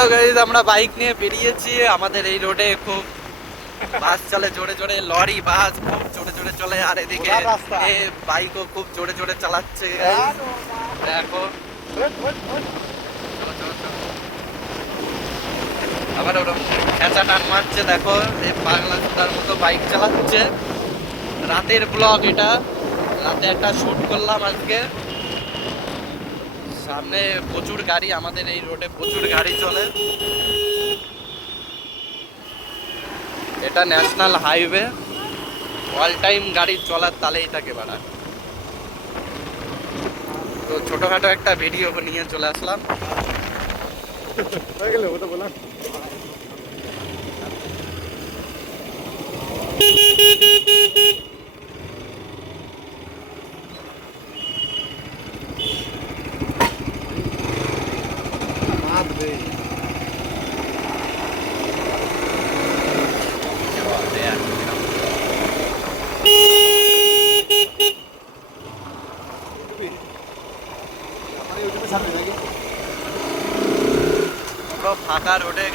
চলো গাইস, আমরা বাইক নিয়ে বেরিয়েছি। আমাদের এই রোডে খুব বাস চলে জোরে জোরে, লরি বাস খুব জোরে জোরে চলে, আর এদিকে এ বাইকও খুব জোরে জোরে চালাচ্ছে guys। দেখো চলো, চলো, চলো। আবার ওরকম খেঁচা টান মারছে, দেখো এই পাগলা সুতার মতো বাইক চালাচ্ছে। রাতের ব্লগ এটা, রাতে একটা শুট করলাম আজকে। সামনে প্রচুর গাড়ি, আমাদের এই রোডে প্রচুর গাড়ি চলে। এটা ন্যাশনাল হাইওয়ে, অল টাইম গাড়ি চলার তালেই থাকে বাড়া। তো ছোটখাটো একটা ভিডিও নিয়ে চলে আসলাম। হয়ে গেল ওটা বললাম। পুরো ফাঁকা রোডে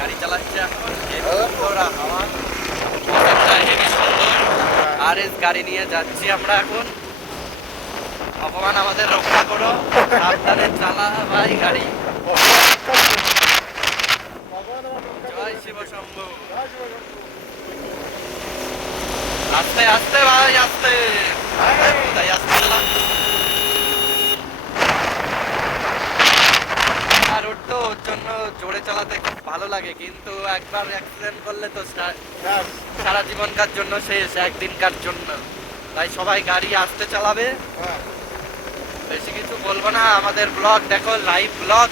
গাড়ি চালাচ্ছে এখন, ওরা হাওয়া একটা হেভি সুন্দর আর এস গাড়ি নিয়ে যাচ্ছি আমরা এখন। ভগবান আমাদের রক্ষা করো, সাবধানে চালা ভাই গাড়ি। জয় শিব শম্ভু। আস্তে আস্তে ভাই, আস্তে তাই আস্তে চালা। আর রোড তো ওর জন্য জোরে চালাতে খুব ভালো লাগে, কিন্তু একবার অ্যাক্সিডেন্ট করলে তো সারা জীবনকার জন্য শেষ, একদিনকার জন্য। তাই সবাই গাড়ি আস্তে চালাবে। বেশি কিছু বলবো না, আমাদের ব্লগ দেখো, লাইভ ব্লগ।